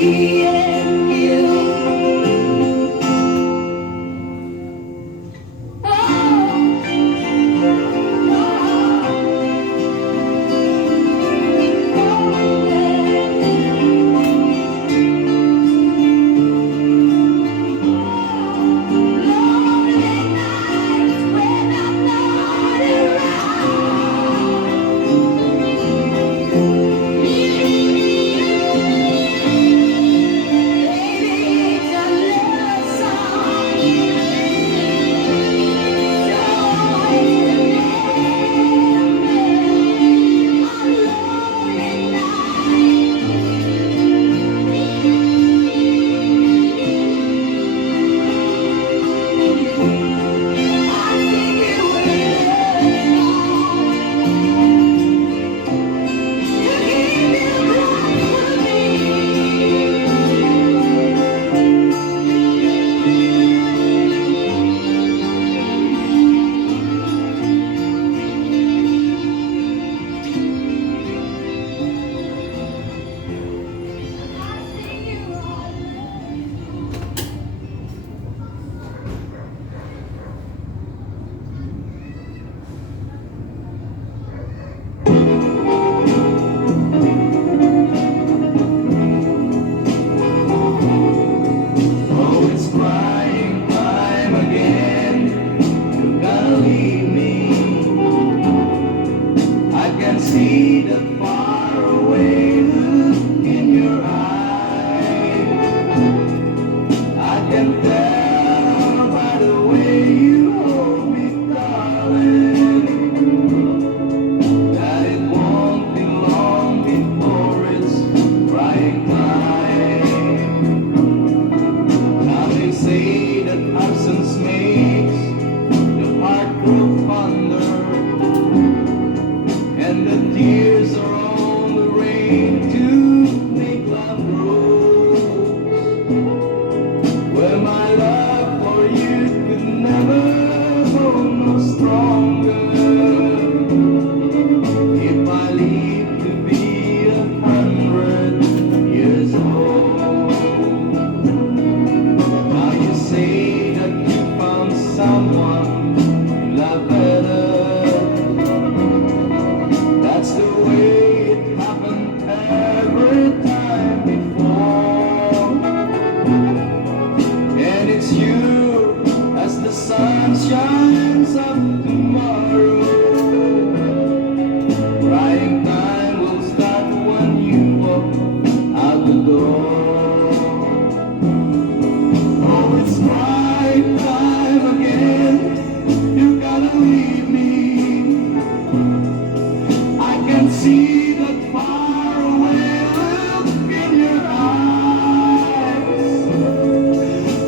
me and you. See the faraway look in your eyes. I can tell by the way you hold me, darling, that it won't be long before it's crying time. Now they say that absence makes the heart grow fonder, and the tears are on the rain to make love grow. Well, my love for you could never go no stronger if I live to be 100 years old. Now you say that you found someone you love better. That's the way it happened every time before. And it's you as the sun shines up tomorrow. Crying time will start when you walk out the door. Oh, it's crying time again. You gotta leave me. I can see that faraway look in your eyes.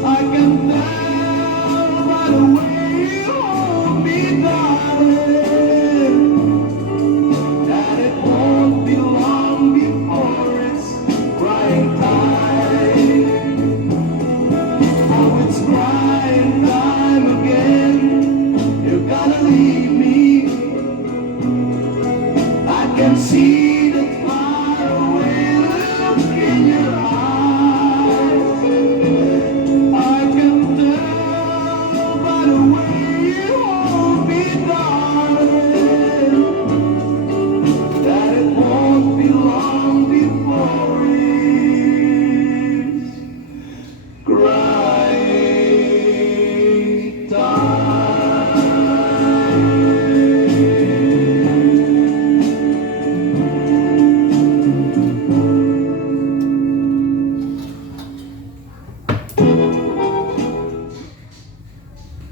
I can tell by the way you hold me, darling, that it won't be long before it's crying time. Oh, it's crying time again. You're gonna leave me. I can see